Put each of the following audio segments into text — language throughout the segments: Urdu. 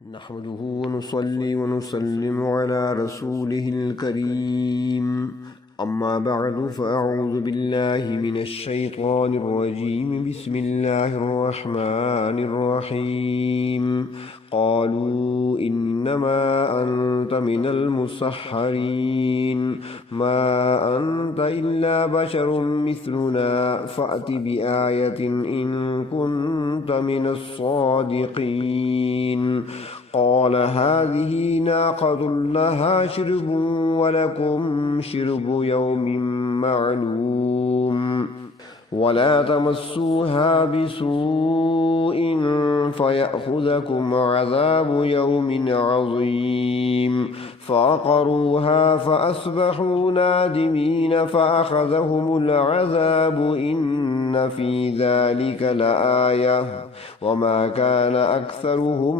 نحمده ونصلي ونسلم على رسوله الكريم أما بعد فأعوذ بالله من الشيطان الرجيم بسم الله الرحمن الرحيم قالوا إنما أنت من المسحرين ما أنت إلا بشر مثلنا فأت بآية إن كنت من الصادقين قال هذه ناقة لها شرب ولكم شرب يوم معلوم ولا تمسوها بسوء فيأخذكم عذاب يوم عظيم فعقروها فأصبحوا نادمين فأخذهم العذاب إن في ذلك لآية وما كان أكثرهم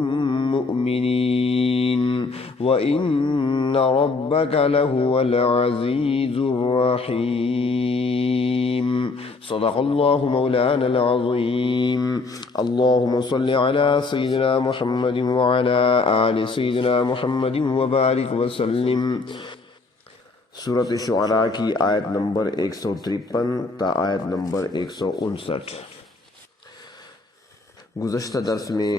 مؤمنين وإن ربك لهو العزيز الرحيم صدق الله مولانا العظيم اللهم صل على سيدنا محمد وعلى آل سيدنا محمد وبارك وسلم سورة شعراء کی آیت نمبر 153 تا آیت نمبر 159۔ گزشتہ درس میں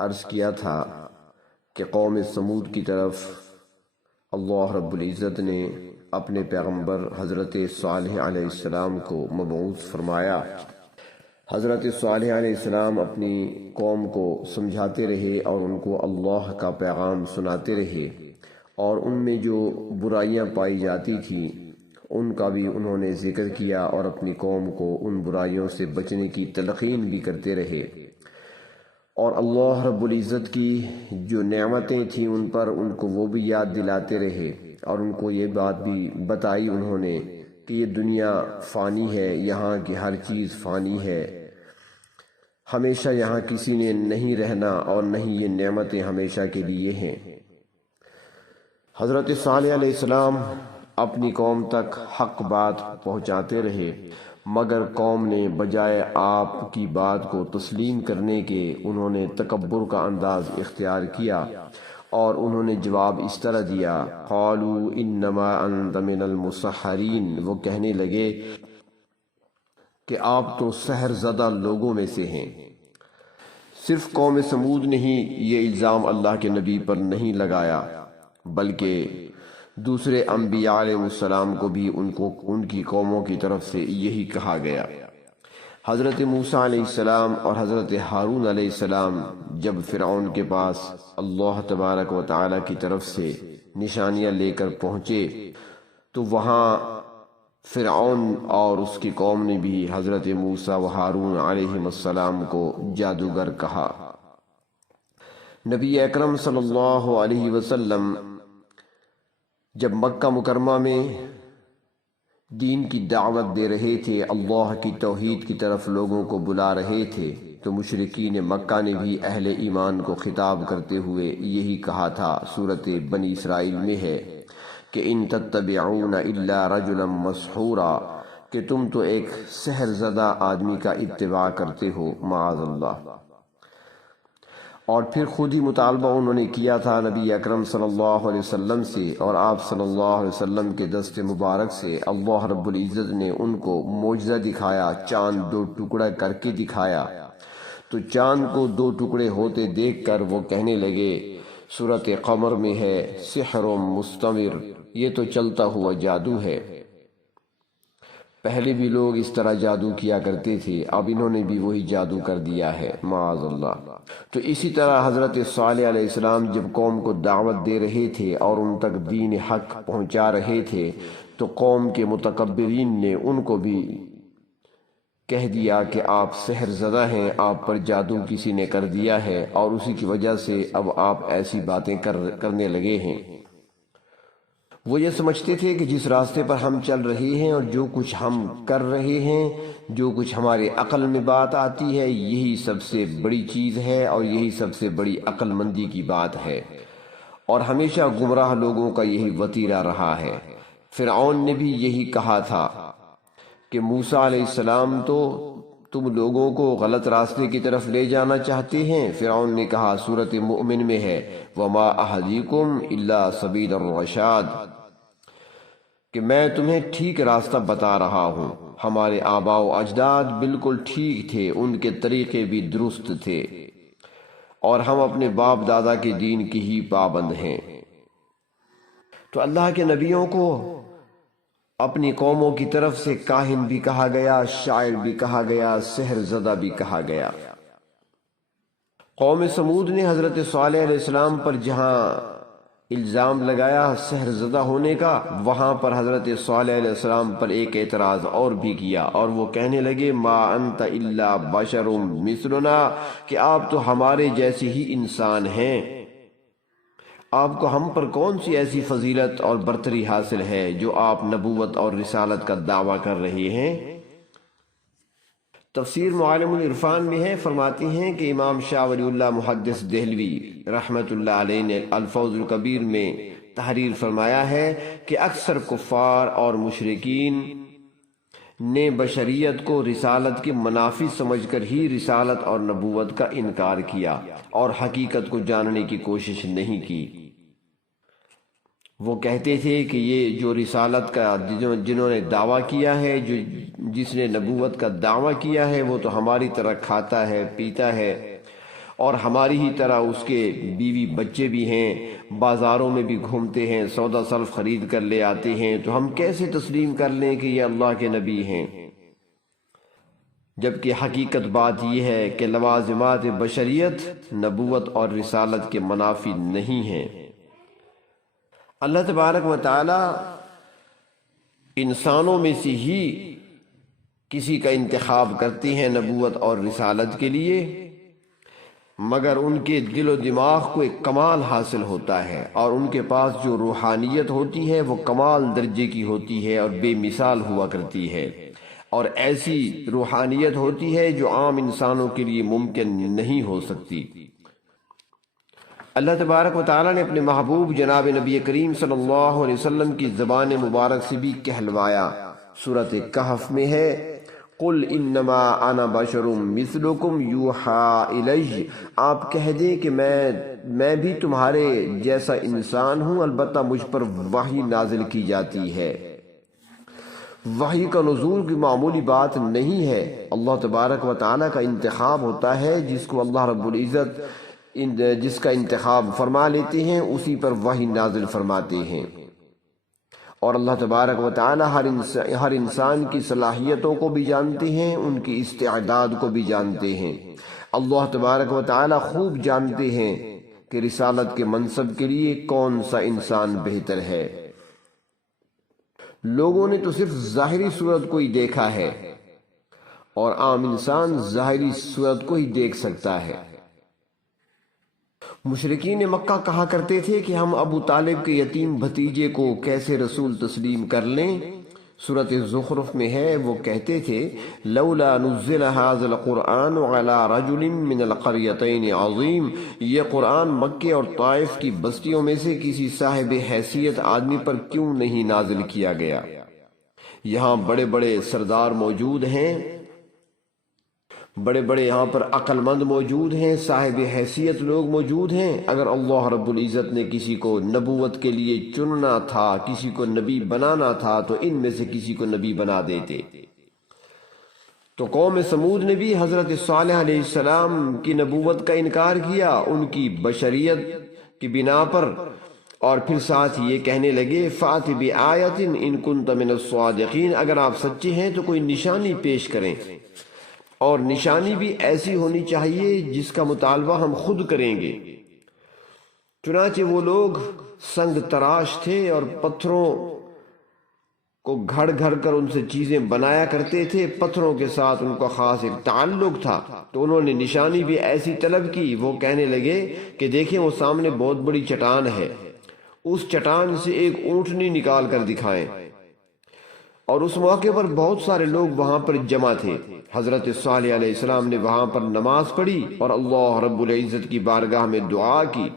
عرض کیا تھا کہ قوم سمود کی طرف اللہ رب العزت نے اپنے پیغمبر حضرت صالح علیہ السلام کو مبعوث فرمایا۔ حضرت صالح علیہ السلام اپنی قوم کو سمجھاتے رہے اور ان کو اللہ کا پیغام سناتے رہے، اور ان میں جو برائیاں پائی جاتی تھیں ان کا بھی انہوں نے ذکر کیا اور اپنی قوم کو ان برائیوں سے بچنے کی تلقین بھی کرتے رہے، اور اللہ رب العزت کی جو نعمتیں تھیں ان پر ان کو وہ بھی یاد دلاتے رہے، اور ان کو یہ بات بھی بتائی انہوں نے کہ یہ دنیا فانی ہے، یہاں کی ہر چیز فانی ہے، ہمیشہ یہاں کسی نے نہیں رہنا اور نہیں یہ نعمتیں ہمیشہ کے لیے ہیں۔ حضرت صالح علیہ السلام اپنی قوم تک حق بات پہنچاتے رہے، مگر قوم نے بجائے آپ کی بات کو تسلیم کرنے کے انہوں نے تکبر کا انداز اختیار کیا، اور انہوں نے جواب اس طرح دیا، قالوا انما انت من المسحرین، وہ کہنے لگے کہ آپ تو سحر زدہ لوگوں میں سے ہیں۔ صرف قوم سمود نے ہی یہ الزام اللہ کے نبی پر نہیں لگایا، بلکہ دوسرے انبیاء علیہ السلام کو بھی ان کی قوموں کی طرف سے یہی کہا گیا۔ حضرت موسیٰ علیہ السلام اور حضرت ہارون علیہ السلام جب فرعون کے پاس اللہ تبارک و تعالی کی طرف سے نشانیاں لے کر پہنچے تو وہاں فرعون اور اس کی قوم نے بھی حضرت موسیٰ و ہارون علیہ السلام کو جادوگر کہا۔ نبی اکرم صلی اللہ علیہ وسلم جب مکہ مکرمہ میں دین کی دعوت دے رہے تھے، اللہ کی توحید کی طرف لوگوں کو بلا رہے تھے، تو مشرکین مکہ نے بھی اہل ایمان کو خطاب کرتے ہوئے یہی کہا تھا، سورۃ بنی اسرائیل میں ہے کہ ان تتبعون الا رجلا مسحورا، کہ تم تو ایک سحر زدہ آدمی کا اتباع کرتے ہو، معاذ اللہ۔ اور پھر خود ہی مطالبہ انہوں نے کیا تھا نبی اکرم صلی اللہ علیہ وسلم سے، اور آپ صلی اللہ علیہ وسلم کے دست مبارک سے اللہ رب العزت نے ان کو معجزہ دکھایا، چاند 2 ٹکڑا کر کے دکھایا، تو چاند کو 2 ٹکڑے ہوتے دیکھ کر وہ کہنے لگے، سورۃ قمر میں ہے، سحر مستمر، یہ تو چلتا ہوا جادو ہے۔ پہلے بھی لوگ اس طرح جادو کیا کرتے تھے، اب انہوں نے بھی وہی جادو کر دیا ہے، معاذ اللہ۔ تو اسی طرح حضرت صالح علیہ السلام جب قوم کو دعوت دے رہے تھے اور ان تک دین حق پہنچا رہے تھے، تو قوم کے متکبرین نے ان کو بھی کہہ دیا کہ آپ سحر زدہ ہیں، آپ پر جادو کسی نے کر دیا ہے، اور اسی کی وجہ سے اب آپ ایسی باتیں کرنے لگے ہیں۔ وہ یہ سمجھتے تھے کہ جس راستے پر ہم چل رہے ہیں اور جو کچھ ہم کر رہے ہیں، جو کچھ ہمارے عقل میں بات آتی ہے، یہی سب سے بڑی چیز ہے اور یہی سب سے بڑی عقل مندی کی بات ہے، اور ہمیشہ گمراہ لوگوں کا یہی وتیرہ رہا ہے۔ فرعون نے بھی یہی کہا تھا کہ موسیٰ علیہ السلام تو تم لوگوں کو غلط راستے کی طرف لے جانا چاہتے ہیں؟ فرعون نے کہا، سورۃ مؤمن میں ہے، وما اہدیکم الا سبیل الرشاد، کہ میں تمہیں ٹھیک راستہ بتا رہا ہوں۔ ہمارے آباء و اجداد بالکل ٹھیک تھے، ان کے طریقے بھی درست تھے، اور ہم اپنے باپ دادا کے دین کی ہی پابند ہیں۔ تو اللہ کے نبیوں کو اپنی قوموں کی طرف سے کاہن بھی کہا گیا، شاعر بھی کہا گیا، سحر زدہ بھی کہا گیا۔ قوم سمود نے حضرت صالح علیہ السلام پر جہاں الزام لگایا سحر زدہ ہونے کا، وہاں پر حضرت صالح علیہ السلام پر ایک اعتراض اور بھی کیا، اور وہ کہنے لگے، ما انت الا بشر مثلنا، کہ آپ تو ہمارے جیسے ہی انسان ہیں، آپ کو ہم پر کون سی ایسی فضیلت اور برتری حاصل ہے جو آپ نبوت اور رسالت کا دعویٰ کر رہے ہیں؟ تفسیر معالم العرفان میں ہے، فرماتی ہیں کہ امام شاہ ولی اللہ محدث دہلوی رحمت اللہ علیہ نے الفوز الکبیر میں تحریر فرمایا ہے کہ اکثر کفار اور مشرکین نے بشریت کو رسالت کے منافی سمجھ کر ہی رسالت اور نبوت کا انکار کیا اور حقیقت کو جاننے کی کوشش نہیں کی۔ وہ کہتے تھے کہ یہ جو رسالت کا جنہوں نے دعویٰ کیا ہے، جس نے نبوت کا دعویٰ کیا ہے، وہ تو ہماری طرح کھاتا ہے، پیتا ہے، اور ہماری ہی طرح اس کے بیوی بچے بھی ہیں، بازاروں میں بھی گھومتے ہیں، سودا سلف خرید کر لے آتے ہیں، تو ہم کیسے تسلیم کر لیں کہ یہ اللہ کے نبی ہیں؟ جبکہ حقیقت بات یہ ہے کہ لوازمات بشریت نبوت اور رسالت کے منافی نہیں ہیں۔ اللہ تبارک و تعالی انسانوں میں سے ہی کسی کا انتخاب کرتے ہیں نبوت اور رسالت کے لیے، مگر ان کے دل و دماغ کو ایک کمال حاصل ہوتا ہے، اور ان کے پاس جو روحانیت ہوتی ہے وہ کمال درجے کی ہوتی ہے اور بے مثال ہوا کرتی ہے، اور ایسی روحانیت ہوتی ہے جو عام انسانوں کے لیے ممکن نہیں ہو سکتی۔ اللہ تبارک و تعالیٰ نے اپنے محبوب جناب نبی کریم صلی اللہ علیہ وسلم کی زبان مبارک سے بھی کہلوایا، سورۃ کہف میں ہے، قل انما انا بشر مثلکم یوحی الی، آپ کہہ دیں کہ میں بھی تمہارے جیسا انسان ہوں، البتہ مجھ پر وحی نازل کی جاتی ہے۔ وحی کا نزول کی معمولی بات نہیں ہے، اللہ تبارک و تعالیٰ کا انتخاب ہوتا ہے، جس کو اللہ رب العزت جس کا انتخاب فرما لیتے ہیں اسی پر وحی نازل فرماتے ہیں، اور اللہ تبارک و تعالی ہر انسان کی صلاحیتوں کو بھی جانتے ہیں، ان کی استعداد کو بھی جانتے ہیں۔ اللہ تبارک و تعالی خوب جانتے ہیں کہ رسالت کے منصب کے لیے کون سا انسان بہتر ہے۔ لوگوں نے تو صرف ظاہری صورت کو ہی دیکھا ہے، اور عام انسان ظاہری صورت کو ہی دیکھ سکتا ہے۔ مشرکین مکہ کہا کرتے تھے کہ ہم ابو طالب کے یتیم بھتیجے کو کیسے رسول تسلیم کر لیں؟ سورۃ زخرف میں ہے، وہ کہتے تھے، لولا نزل هذا القرآن على رجل من القريتين عظیم، یہ قرآن مکے اور طائف کی بستیوں میں سے کسی صاحب حیثیت آدمی پر کیوں نہیں نازل کیا گیا؟ یہاں بڑے بڑے سردار موجود ہیں، بڑے بڑے یہاں پر عقل مند موجود ہیں، صاحب حیثیت لوگ موجود ہیں، اگر اللہ رب العزت نے کسی کو نبوت کے لیے چننا تھا، کسی کو نبی بنانا تھا، تو ان میں سے کسی کو نبی بنا دیتے۔ تو قوم سمود نے بھی حضرت صالح علیہ السلام کی نبوت کا انکار کیا ان کی بشریت کی بنا پر، اور پھر ساتھ یہ کہنے لگے، فَأْتِ بِآیَةٍ إِن كُنتَ مِنَ الصَّادِقِينَ، اگر آپ سچے ہیں تو کوئی نشانی پیش کریں، اور نشانی بھی ایسی ہونی چاہیے جس کا مطالبہ ہم خود کریں گے۔ چنانچہ وہ لوگ سنگ تراش تھے اور پتھروں کو گھڑ گھڑ کر ان سے چیزیں بنایا کرتے تھے، پتھروں کے ساتھ ان کا خاص ایک تعلق تھا، تو انہوں نے نشانی بھی ایسی طلب کی۔ وہ کہنے لگے کہ دیکھیں وہ سامنے بہت بڑی چٹان ہے، اس چٹان سے ایک اونٹنی نکال کر دکھائیں۔ اور اس موقع پر بہت سارے لوگ وہاں پر جمع تھے۔ حضرت صالح علیہ السلام نے وہاں پر نماز پڑھی اور اللہ رب العزت کی بارگاہ میں دعا کی۔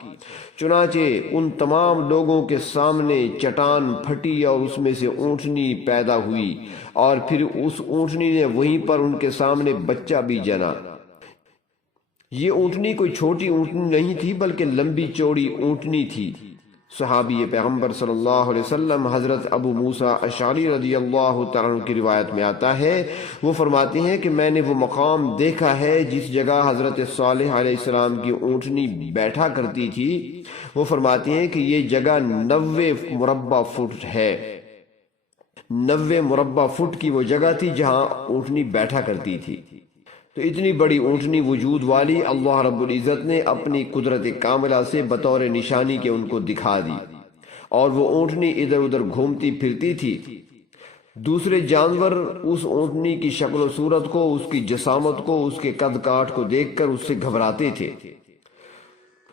چنانچہ ان تمام لوگوں کے سامنے چٹان پھٹی اور اس میں سے اونٹنی پیدا ہوئی، اور پھر اس اونٹنی نے وہیں پر ان کے سامنے بچہ بھی جنا۔ یہ اونٹنی کوئی چھوٹی اونٹنی نہیں تھی بلکہ لمبی چوڑی اونٹنی تھی۔ صحابی پیغمبر صلی اللہ علیہ وسلم حضرت ابو موسیٰ اشعری رضی اللہ تعالیٰ عنہ کی روایت میں آتا ہے، وہ فرماتے ہیں کہ میں نے وہ مقام دیکھا ہے جس جگہ حضرت صالح علیہ السلام کی اونٹنی بیٹھا کرتی تھی۔ وہ فرماتے ہیں کہ یہ جگہ 90 مربع فٹ ہے۔ 90 مربع فٹ کی وہ جگہ تھی جہاں اونٹنی بیٹھا کرتی تھی۔ تو اتنی بڑی اونٹنی وجود والی اللہ رب العزت نے اپنی قدرت کاملہ سے بطور نشانی کے ان کو دکھا دی، اور وہ اونٹنی ادھر ادھر گھومتی پھرتی تھی۔ دوسرے جانور اس اونٹنی کی شکل و صورت کو، اس کی جسامت کو، اس کے قد کاٹ کو دیکھ کر اس سے گھبراتے تھے۔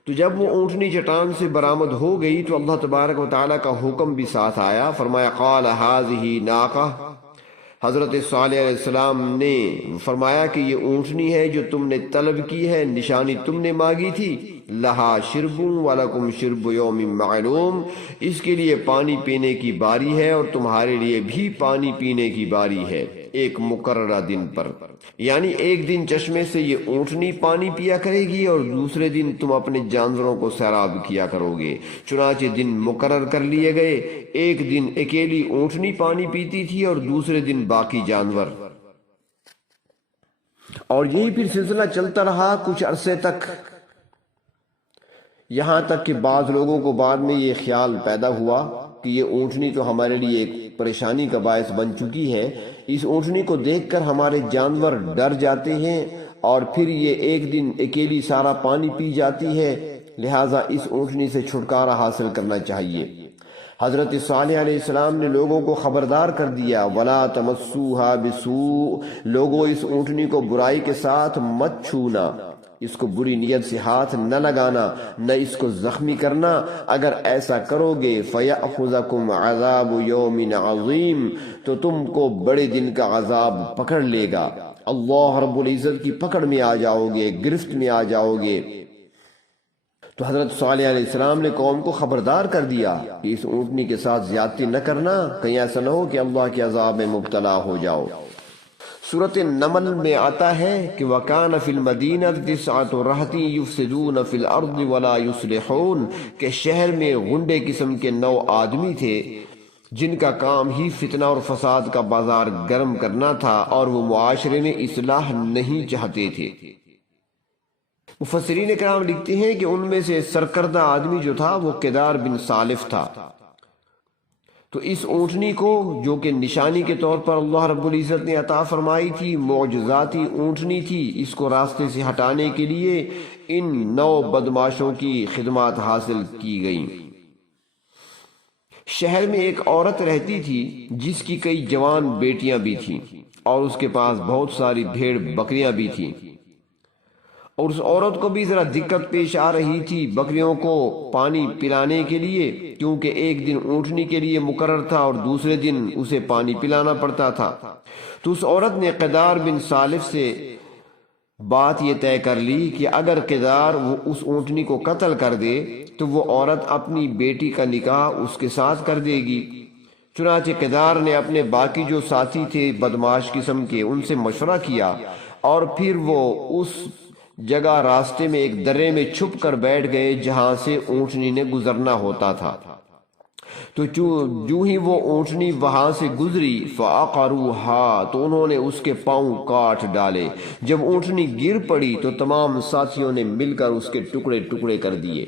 تو جب وہ اونٹنی چٹان سے برآمد ہو گئی تو اللہ تبارک و تعالیٰ کا حکم بھی ساتھ آیا۔ فرمایا قال ھذہ ناقہ، حضرت صالح علیہ السلام نے فرمایا کہ یہ اونٹنی ہے جو تم نے طلب کی ہے، نشانی تم نے مانگی تھی۔ لہا شرب ولکم شرب یوم معلوم، اس کے لیے پانی پینے کی باری ہے اور تمہارے لیے بھی پانی پینے کی باری ہے ایک مقررہ دن پر۔ یعنی ایک دن چشمے سے یہ اونٹنی پانی پیا کرے گی اور دوسرے دن تم اپنے جانوروں کو سیراب کیا کرو گے۔ چنانچہ دن مقرر کر لیے گئے، ایک دن اکیلی اونٹنی پانی پیتی تھی اور دوسرے دن باقی جانور، اور یہی پھر سلسلہ چلتا رہا کچھ عرصے تک، یہاں تک کہ بعض لوگوں کو بعد میں یہ خیال پیدا ہوا کہ یہ اونٹنی تو ہمارے لیے ایک پریشانی کا باعث بن چکی ہے، اس اونٹنی کو دیکھ کر ہمارے جانور ڈر جاتے ہیں اور پھر یہ ایک دن اکیلی سارا پانی پی جاتی ہے، لہٰذا اس اونٹنی سے چھٹکارا حاصل کرنا چاہیے۔ حضرت صالح علیہ السلام نے لوگوں کو خبردار کر دیا، وَلَا تَمَسُّوهَا بِسُوءٍ، لوگوں اس اونٹنی کو برائی کے ساتھ مت چھونا، اس کو بری نیت سے ہاتھ نہ لگانا، نہ اس کو زخمی کرنا، اگر ایسا کرو گے فَيَأْخُذَكُمْ عَذَابُ يَوْمٍ عَظِيمٍ، تو تم کو بڑے دن کا عذاب پکڑ لے گا، اللہ رب العزت کی پکڑ میں آ جاؤ گے، گرفت میں آ جاؤ گے۔ تو حضرت صالح علیہ السلام نے قوم کو خبردار کر دیا کہ اس اونٹنی کے ساتھ زیادتی نہ کرنا، کہیں ایسا نہ ہو کہ اللہ کے عذاب میں مبتلا ہو جاؤ۔ سورۃ النمل میں آتا ہے کہ وَكَانَ فِي الْمَدِينَةِ تِسْعَةُ رَهْطٍ يُفْسِدُونَ فِي الْأَرْضِ وَلَا يُصْلِحُونَ، کہ شہر میں غنڈے قسم کے 9 آدمی تھے جن کا کام ہی فتنہ اور فساد کا بازار گرم کرنا تھا، اور وہ معاشرے میں اصلاح نہیں چاہتے تھے۔ مفسرین کرام لکھتے ہیں کہ ان میں سے سرکردہ آدمی جو تھا وہ کدار بن سالف تھا۔ تو اس اونٹنی کو جو کہ نشانی کے طور پر اللہ رب العزت نے عطا فرمائی تھی، معجزاتی اونٹنی تھی، اس کو راستے سے ہٹانے کے لیے ان 9 بدماشوں کی خدمات حاصل کی گئیں۔ شہر میں ایک عورت رہتی تھی جس کی کئی جوان بیٹیاں بھی تھیں، اور اس کے پاس بہت ساری بھیڑ بکریاں بھی تھیں، اور اس عورت کو بھی ذرا دقت پیش آ رہی تھی بکریوں کو پانی پلانے کے لیے، کیونکہ ایک دن اونٹنی کے لیے مقرر تھا اور دوسرے دن اسے پانی پلانا پڑتا تھا۔ تو اس عورت نے قدار بن سالف سے بات یہ طے کر لی کہ اگر قدار وہ اس اونٹنی کو قتل کر دے تو وہ عورت اپنی بیٹی کا نکاح اس کے ساتھ کر دے گی۔ چنانچہ قدار نے اپنے باقی جو ساتھی تھے بدماش قسم کے، ان سے مشورہ کیا، اور پھر وہ اس جگہ راستے میں ایک درے میں چھپ کر بیٹھ گئے جہاں سے اونٹنی نے گزرنا ہوتا تھا۔ تو جو ہی وہ اونٹنی وہاں سے گزری فَعَقَرُوهَا، تو انہوں نے اس کے پاؤں کاٹ ڈالے۔ جب اونٹنی گر پڑی تو تمام ساتھیوں نے مل کر اس کے ٹکڑے ٹکڑے کر دیے۔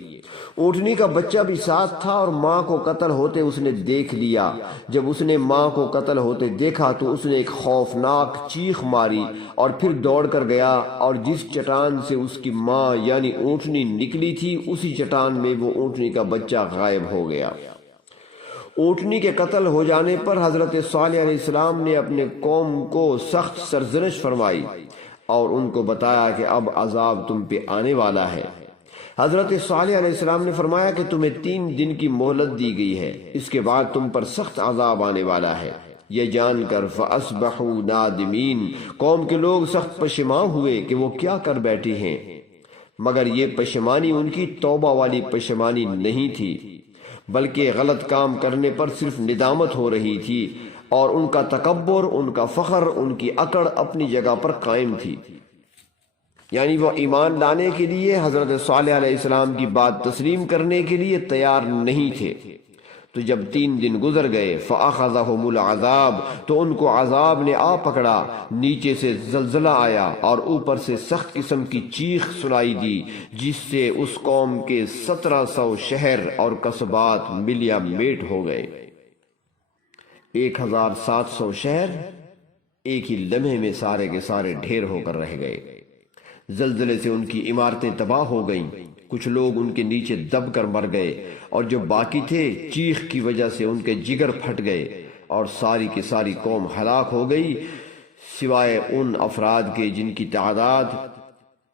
اونٹنی کا بچہ بھی ساتھ تھا اور ماں کو قتل ہوتے اس نے دیکھ لیا۔ جب اس نے ماں کو قتل ہوتے دیکھا تو اس نے ایک خوفناک چیخ ماری اور پھر دوڑ کر گیا، اور جس چٹان سے اس کی ماں یعنی اونٹنی نکلی تھی اسی چٹان میں وہ اونٹنی کا بچہ غائب ہو گیا۔ اونٹنی کے قتل ہو جانے پر حضرت صالح علیہ السلام نے اپنے قوم کو سخت سرزنش فرمائی اور ان کو بتایا کہ اب عذاب تم پہ آنے والا ہے۔ حضرت صالح علیہ السلام نے فرمایا کہ تمہیں 3 دن کی مہلت دی گئی ہے، اس کے بعد تم پر سخت عذاب آنے والا ہے۔ یہ جان کر فَأَصْبَحُوا نَادِمِينَ، قوم کے لوگ سخت پشیمان ہوئے کہ وہ کیا کر بیٹھے ہیں، مگر یہ پشیمانی ان کی توبہ والی پشیمانی نہیں تھی، بلکہ غلط کام کرنے پر صرف ندامت ہو رہی تھی، اور ان کا تکبر، ان کا فخر، ان کی اکڑ اپنی جگہ پر قائم تھی۔ یعنی وہ ایمان لانے کے لیے، حضرت صالح علیہ السلام کی بات تسلیم کرنے کے لیے تیار نہیں تھے۔ تو جب 3 دن گزر گئے، فَأَخَذَهُمُ الْعَذَابُ، تو ان کو عذاب نے آ پکڑا، نیچے سے زلزلہ آیا اور اوپر سے سخت قسم کی چیخ سنائی دی، جس سے اس قوم کے 1700 شہر اور قصبات ملیا میٹ ہو گئے۔ 1700 شہر ایک ہی لمحے میں سارے کے سارے ڈھیر ہو کر رہ گئے۔ زلزلے سے ان کی عمارتیں تباہ ہو گئیں، کچھ لوگ ان کے نیچے دب کر مر گئے، اور جو باقی تھے چیخ کی وجہ سے ان کے جگر پھٹ گئے، اور ساری کی ساری قوم ہلاک ہو گئی، سوائے ان افراد کے جن کی تعداد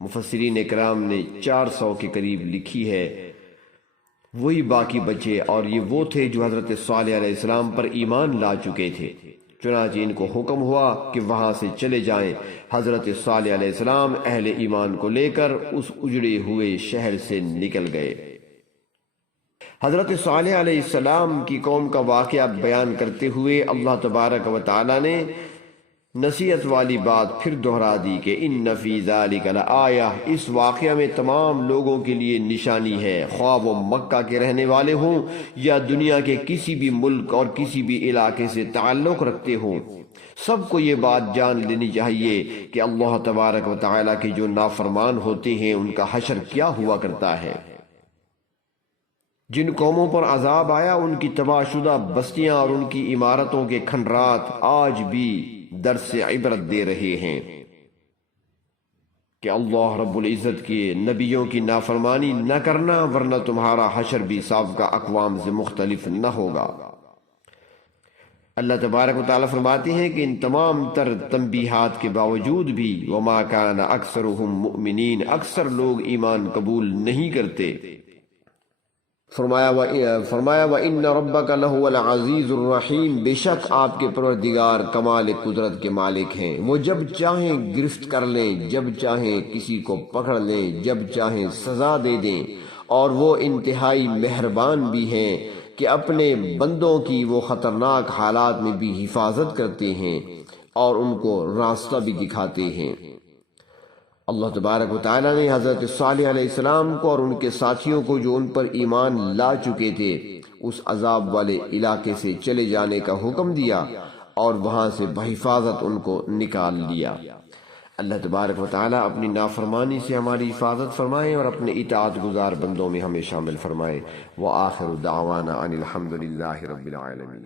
مفسرین کرام نے 400 کے قریب لکھی ہے، وہی باقی بچے، اور یہ وہ تھے جو حضرت صالح علیہ السلام پر ایمان لا چکے تھے۔ چنانچہ ان کو حکم ہوا کہ وہاں سے چلے جائیں۔ حضرت صالح علیہ السلام اہل ایمان کو لے کر اس اجڑے ہوئے شہر سے نکل گئے۔ حضرت صالح علیہ السلام کی قوم کا واقعہ بیان کرتے ہوئے اللہ تبارک و تعالی نے نصیحت والی بات پھر دہرا دی کہ ان فی ذالک لآیہ، اس واقعہ میں تمام لوگوں کے لیے نشانی ہے، خواہ وہ مکہ کے رہنے والے ہوں یا دنیا کے کسی بھی ملک اور کسی بھی علاقے سے تعلق رکھتے ہوں۔ سب کو یہ بات جان لینی چاہیے کہ اللہ تبارک و تعالیٰ کے جو نافرمان ہوتے ہیں ان کا حشر کیا ہوا کرتا ہے۔ جن قوموں پر عذاب آیا ان کی تباہ شدہ بستیاں اور ان کی عمارتوں کے کھنڈرات آج بھی درس عبرت دے رہے ہیں کہ اللہ رب العزت کے نبیوں کی نافرمانی نہ کرنا، ورنہ تمہارا حشر بھی سابقہ اقوام سے مختلف نہ ہوگا۔ اللہ تبارک و تعالیٰ فرماتے ہیں کہ ان تمام تر تنبیہات کے باوجود بھی وَمَا كَانَ أَكْثَرُهُم مُؤْمِنِينَ، اکثر لوگ ایمان قبول نہیں کرتے۔ فرمایا وَإِنَّ رَبَّكَ لَهُوَ الْعَزِيزُ الرَّحِيمُ، بے شک آپ کے پروردگار کمال قدرت کے مالک ہیں، وہ جب چاہیں گرفت کر لیں، جب چاہیں کسی کو پکڑ لیں، جب چاہیں سزا دے دیں، اور وہ انتہائی مہربان بھی ہیں کہ اپنے بندوں کی وہ خطرناک حالات میں بھی حفاظت کرتے ہیں اور ان کو راستہ بھی دکھاتے ہیں۔ اللہ تبارک و تعالیٰ نے حضرت صالح علیہ السلام کو اور ان کے ساتھیوں کو جو ان پر ایمان لا چکے تھے اس عذاب والے علاقے سے چلے جانے کا حکم دیا اور وہاں سے بحفاظت ان کو نکال لیا۔ اللہ تبارک و تعالیٰ اپنی نافرمانی سے ہماری حفاظت فرمائے اور اپنے اطاعت گزار بندوں میں ہمیں شامل فرمائے۔ وآخر دعوانا ان الحمد للہ رب العالمین۔